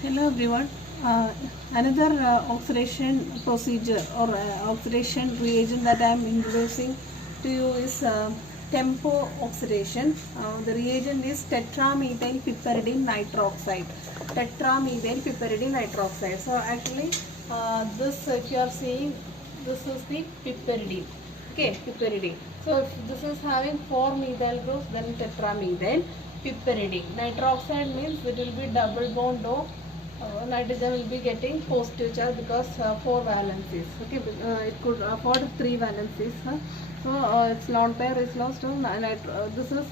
Hello everyone. Another oxidation procedure or oxidation reagent that I am introducing to you is tempo oxidation. The reagent is tetramethyl piperidine nitroxide. Tetramethyl piperidine nitroxide. So actually, this if you are seeing, this is the piperidine. Okay, piperidine. So if this is having 4 methyl groups, then tetramethyl piperidine. Nitroxide means it will be double bond O. Nitrogen will be getting positive charge because 4 valencies. Okay, it could afford 3 valencies. So its lone pair is lost to this is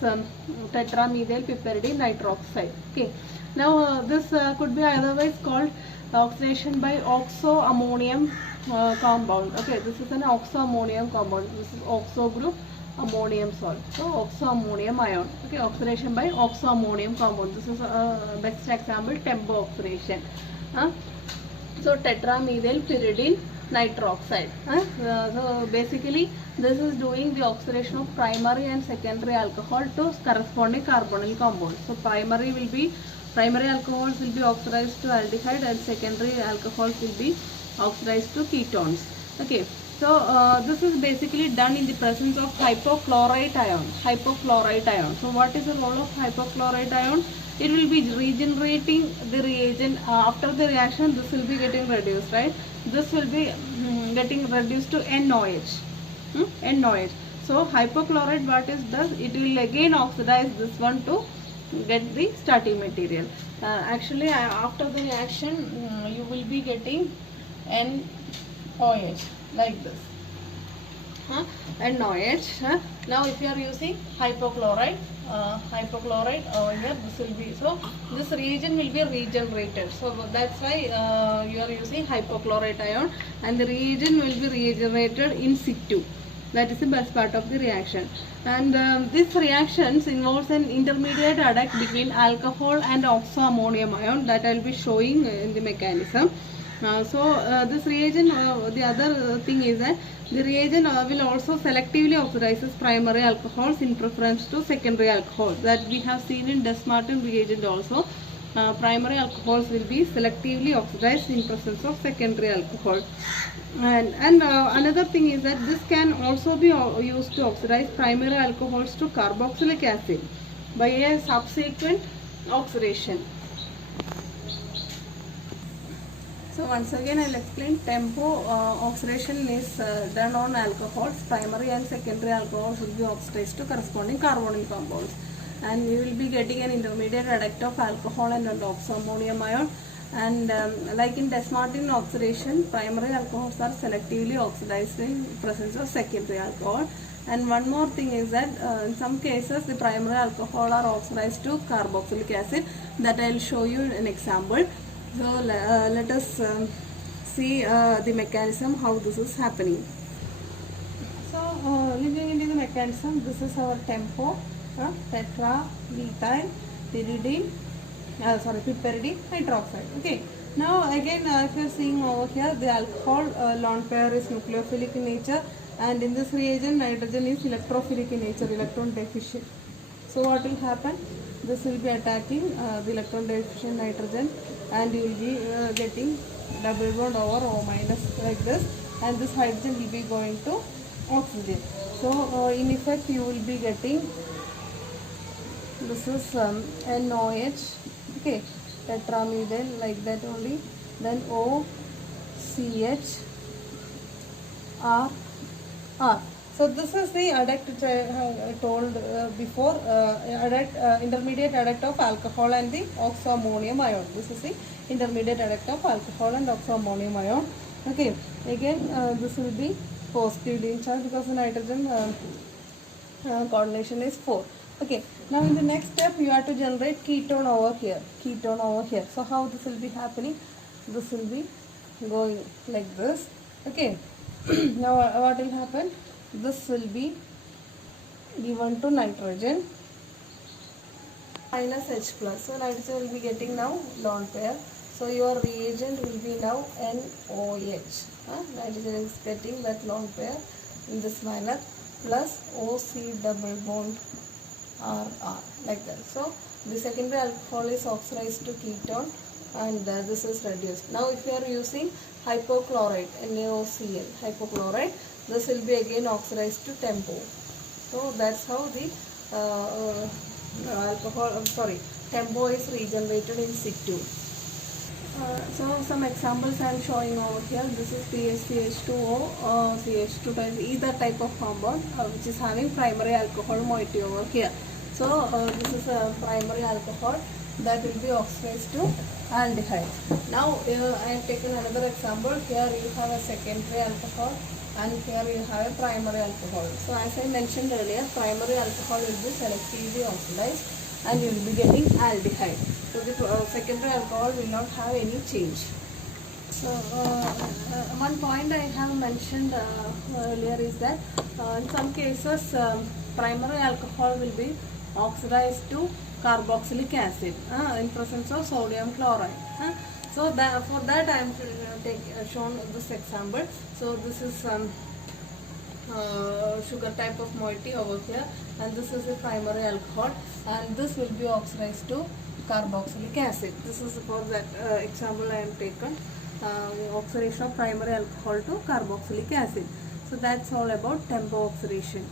tetramethyl piperidine nitroxide. Okay, now this could be otherwise called oxidation by oxoammonium compound. Okay, this is an oxoammonium compound. This is oxo group ammonium salt. So oxoammonium ion. Okay, oxidation by oxoammonium compound. This is a best example, tempo oxidation. So tetramethyl pyridine nitroxide. So basically this is doing the oxidation of primary and secondary alcohol to corresponding carbonyl compounds. So primary alcohols will be oxidized to aldehyde and secondary alcohols will be oxidized to ketones. Okay. So this is basically done in the presence of hypochlorite ion. Hypochlorite ion. So what is the role of hypochlorite ion? It will be regenerating the reagent. After the reaction, this will be getting reduced, right? This will be getting reduced to NOH. NOH. So hypochlorite what it does? It will again oxidize this one to get the starting material. Actually, after the reaction, you will be getting NOH like this. NOH. Now if you are using hypochlorite over here, this will be, so this reagent will be regenerated. So that's why you are using hypochlorite ion, and the reagent will be regenerated in situ. That is the best part of the reaction. And this reactions involves an intermediate adduct between alcohol and oxoammonium ion that I will be showing in the mechanism. This reagent, the other thing is that the reagent will also selectively oxidizes primary alcohols in preference to secondary alcohols. That we have seen in Desmartin reagent also. Primary alcohols will be selectively oxidized in presence of secondary alcohol. And another thing is that this can also be used to oxidize primary alcohols to carboxylic acid by a subsequent oxidation. So once again I will explain. Tempo oxidation is done on alcohols. Primary and secondary alcohols will be oxidized to corresponding carbonyl compounds, and we will be getting an intermediate adduct of alcohol and oxoammonium ion. And like in Desmartin oxidation, primary alcohols are selectively oxidized in presence of secondary alcohol. And one more thing is that in some cases the primary alcohol are oxidized to carboxylic acid. That I will show you an example. So let us see the mechanism how this is happening. So looking into the mechanism, this is our tempo, tetramethyl pyridine, piperidine hydroxide. Okay. Now again, if you are seeing over here, the alcohol lone pair is nucleophilic in nature, and in this reagent nitrogen is electrophilic in nature, electron deficient. So what will happen? This will be attacking the electron deficient nitrogen, and you will be getting double bond over O minus like this, and this hydrogen will be going to oxygen. So in effect you will be getting, this is NOH, okay, tetramethyl like that only, then OCH R. So this is the adduct which I told before, intermediate adduct of alcohol and the oxoammonium ion. This is the intermediate adduct of alcohol and oxoammonium ion. Okay, again this will be positively charged because the nitrogen coordination is 4. Okay, now in the next step you have to generate ketone over here. So how this will be happening? This will be going like this. Okay. Now what will happen? This will be given to nitrogen minus H plus. So nitrogen will be getting now lone pair. So your reagent will be now NOH. Nitrogen is getting that lone pair in this manner, plus OC double bond RR like that. So the secondary alcohol is oxidized to ketone and this is reduced. Now if you are using hypochlorite, NaOCl, hypochlorite, this will be again oxidized to tempo. So that's how the tempo is regenerated in situ. So some examples I am showing over here. This is PaCH2O, CH2 type, either type of compound which is having primary alcohol moiety over here. So this is a primary alcohol that will be oxidized to aldehyde. Now I have taken another example. Here you have a secondary alcohol and here you have a primary alcohol. So as I mentioned earlier, primary alcohol will be selectively oxidized and you will be getting aldehyde. So the secondary alcohol will not have any change. So one point I have mentioned earlier is that in some cases primary alcohol will be oxidized to carboxylic acid in presence of sodium chloride. So for that I am shown this example. So this is sugar type of moiety over here, and this is a primary alcohol, and this will be oxidized to carboxylic acid. This is for that example I am taken, oxidation of primary alcohol to carboxylic acid. So that's all about tempo oxidation.